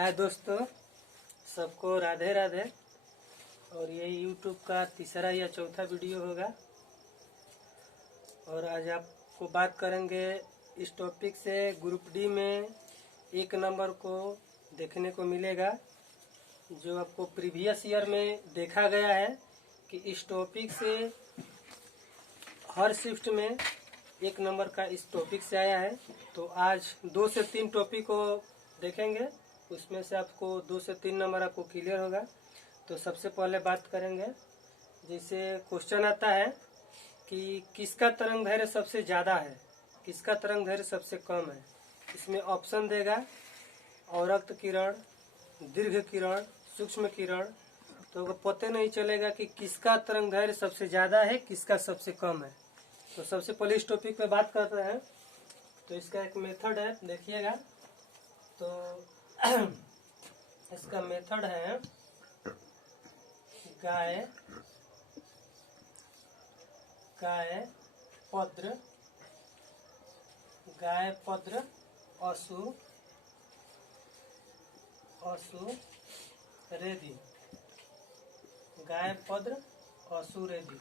हाय दोस्तों, सबको राधे राधे। और ये यूट्यूब का तीसरा या चौथा वीडियो होगा। और आज आपको बात करेंगे इस टॉपिक से। ग्रुप डी में 1 नंबर को देखने को मिलेगा, जो आपको प्रीवियस ईयर में देखा गया है कि इस टॉपिक से हर शिफ्ट में 1 नंबर का इस टॉपिक से आया है। तो आज 2 से 3 टॉपिक को देखेंगे, उसमें से आपको 2 से 3 नंबर आपको क्लियर होगा। तो सबसे पहले बात करेंगे, जैसे क्वेश्चन आता है कि किसका तरंग दैर्घ्य सबसे ज़्यादा है, किसका तरंग दैर्घ्य सबसे कम है। इसमें ऑप्शन देगा अवरक्त किरण, दीर्घ किरण, सूक्ष्म किरण। तो पता नहीं चलेगा कि किसका तरंग दैर्घ्य सबसे ज़्यादा है, किसका सबसे कम है। तो सबसे पहले इस टॉपिक पे बात करते हैं। तो इसका एक मेथड है, देखिएगा। तो इसका मेथड है गाय पद्र असु रेदी। गाय पद्र असु रेदी।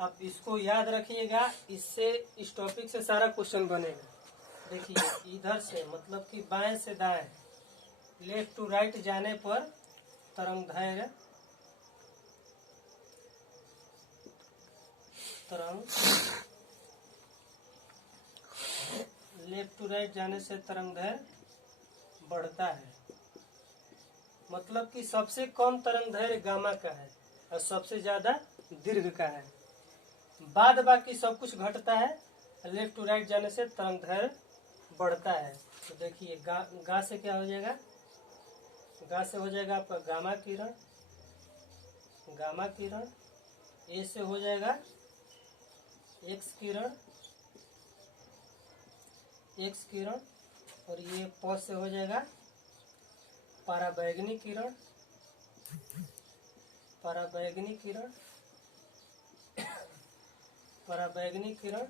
आप इसको याद रखिएगा, इससे इस टॉपिक से सारा क्वेश्चन बनेगा। देखिए, इधर से मतलब कि बाएं से दाएं, लेफ्ट टू राइट जाने पर तरंग लेफ्ट टू राइट जाने से तरंग दैर्घ्य बढ़ता है। मतलब कि सबसे कम तरंग दैर्घ्य गामा का है और सबसे ज्यादा दीर्घ का है। बाद बाकी सब कुछ घटता है, लेफ्ट टू राइट जाने से तरंग दैर्घ्य बढ़ता है। तो देखिए, गा से क्या हो जाएगा, गा से हो जाएगा आपका गामा किरण। ए से हो जाएगा एक्स किरण। और ये प से हो जाएगा पराबैंगनी किरण।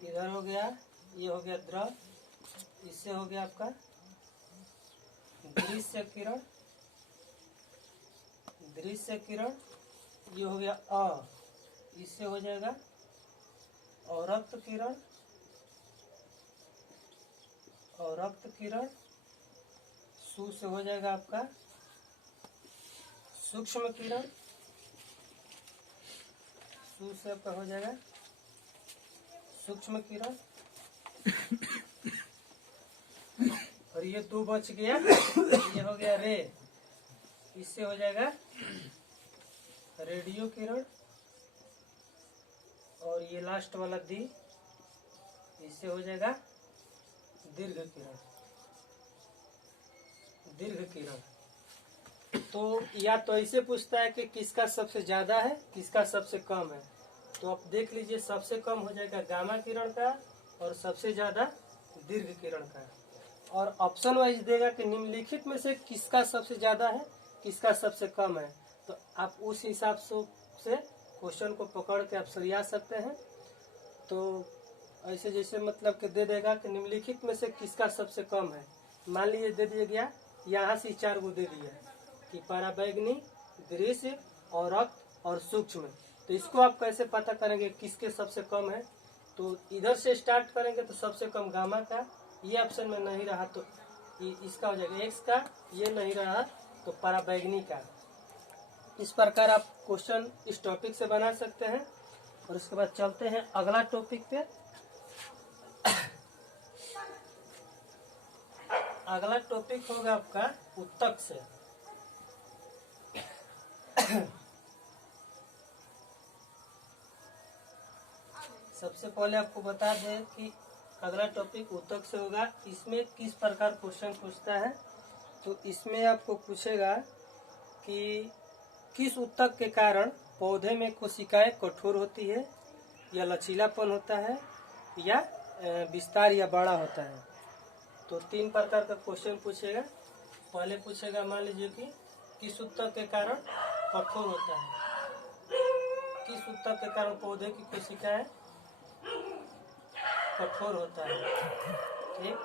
इधर हो गया, ये हो गया द्रव। इससे हो गया आपका दृश्य किरण। ये हो गया अ, इससे हो जाएगा अवरक्त किरण। सु से हो जाएगा आपका सूक्ष्म किरण। सु से आपका हो जाएगा सूक्ष्म किरण। और ये 2 बच गया, ये हो गया रे। इससे हो जाएगा रेडियो किरण। और ये लास्ट वाला दी, इससे हो जाएगा दीर्घ किरण। तो या तो ऐसे पूछता है कि किसका सबसे ज्यादा है, किसका सबसे कम है। तो आप देख लीजिए, सबसे कम हो जाएगा गामा किरण का और सबसे ज्यादा दीर्घ किरण का। और ऑप्शन वाइज देगा कि निम्नलिखित में से किसका सबसे ज्यादा है, किसका सबसे कम है। तो आप उस हिसाब से क्वेश्चन को पकड़ के आप सरिया सकते हैं। तो ऐसे जैसे मतलब कि दे देगा कि निम्नलिखित में से किसका सबसे कम है। मान लीजिए दे दिया गया, यहाँ से 4 गो दे दिया कि पराबैंगनी, दृश्य, अवरक्त और सूक्ष्म। तो इसको आप कैसे पता करेंगे किसके सबसे कम है। तो इधर से स्टार्ट करेंगे तो सबसे कम गामा का, ये ऑप्शन में नहीं रहा तो इसका हो जाएगा एक्स का, ये नहीं रहा तो पराबैंगनी का। इस प्रकार आप क्वेश्चन इस टॉपिक से बना सकते हैं। और इसके बाद चलते हैं अगला टॉपिक पे। अगला टॉपिक होगा आपका उत्तक से। सबसे पहले आपको बता दें कि अगला टॉपिक उत्तक से होगा। इसमें किस प्रकार क्वेश्चन पूछता है। तो इसमें आपको पूछेगा कि किस उत्तक के कारण पौधे में कोशिकाएं कठोर होती है, या लचीलापन होता है, या विस्तार या बड़ा होता है। तो 3 प्रकार का क्वेश्चन पूछेगा। पहले पूछेगा, मान लीजिए कि किस उत्तक के कारण कठोर होता है, किस उत्तक के कारण पौधे की कोशिकाएं कठोर होता है। ठीक।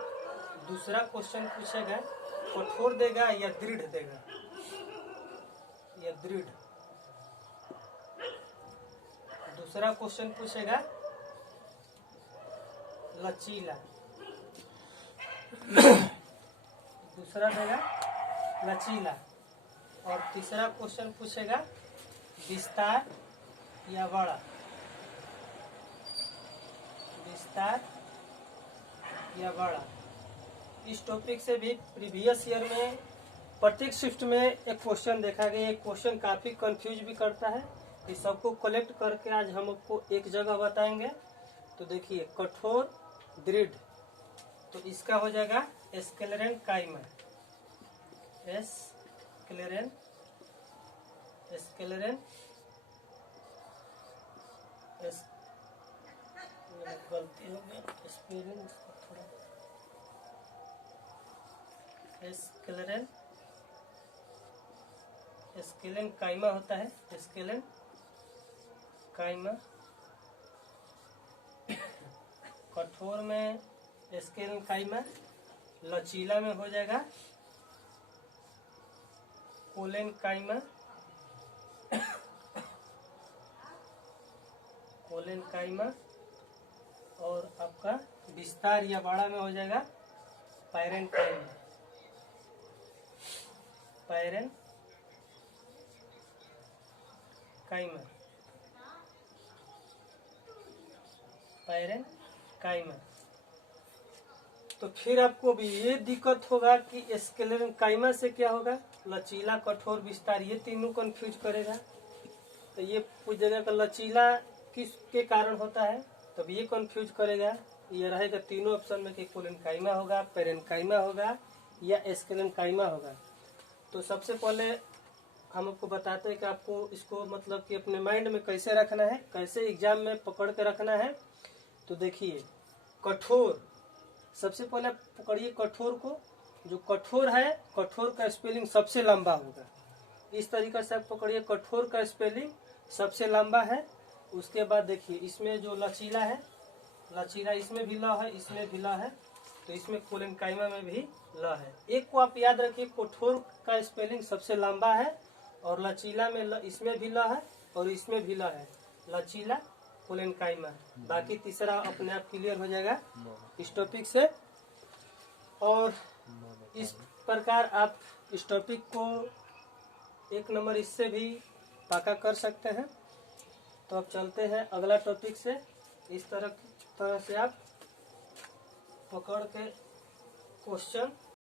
दूसरा क्वेश्चन पूछेगा कठोर देगा या दृढ़ देगा, या दृढ़। दूसरा क्वेश्चन पूछेगा लचीला, दूसरा देगा लचीला। और तीसरा क्वेश्चन पूछेगा विस्तार या बड़ा, विस्तार या बड़ा। इस टॉपिक से भी प्रीवियस ईयर में प्रत्येक शिफ्ट में एक क्वेश्चन देखा गया। एक क्वेश्चन काफी कंफ्यूज भी करता है। इस सबको कलेक्ट करके आज हम आपको एक जगह बताएंगे। तो देखिए कठोर दृढ़, तो इसका हो जाएगा स्क्लेरेन काइमा, स्क्लेरेन, स्क्लेरेन, गलती हो गया स्पेलिंग थोड़ा, स्क्लेरेन, स्क्लेरेन काइमा होता है, स्क्लेरेन काइमा। कठोर में स्क्लेरेन काइमा, लचीला में हो जाएगा कोलेन काइमा, कोलेन काइमा। और आपका विस्तार या बड़ा में हो जाएगा पायरेन काइमा, पायरेन काइमा, पायरेन काइमा। तो फिर आपको भी ये दिक्कत होगा कि स्क्लेरेन काइमा से क्या होगा, लचीला, कठोर, विस्तार, ये तीनों कंफ्यूज करेगा। तो ये पूछेगा कि लचीला किसके कारण होता है, तब ये कंफ्यूज करेगा। ये रहेगा तीनों ऑप्शन में कि कोलेन काइमा होगा, पेरेन काइमा होगा या स्क्लेरेन काइमा होगा। तो सबसे पहले हम आपको बताते हैं कि आपको इसको मतलब कि अपने माइंड में कैसे रखना है, कैसे एग्जाम में पकड़ के रखना है। तो देखिए कठोर, सबसे पहले पकड़िए कठोर को। जो कठोर है, कठोर का स्पेलिंग सबसे लंबा होगा। इस तरीके से आप पकड़िए, कठोर का स्पेलिंग सबसे लंबा है। उसके बाद देखिए इसमें जो लचीला है, लचीला इसमें भी ल है, इसमें भी ल है, तो इसमें कोलेन काइमा में भी ल है। एक को आप याद रखिए, कठोर का स्पेलिंग सबसे लंबा है और लचीला में इसमें भी ल है और इसमें भी ल है, लचीला कोलेन काइमा। बाकी तीसरा अपने आप क्लियर हो जाएगा इस टॉपिक से। और इस प्रकार आप इस टॉपिक को एक नंबर इससे भी पक्का कर सकते हैं। तो अब चलते हैं अगला टॉपिक से। इस तरह से आप पकड़ के क्वेश्चन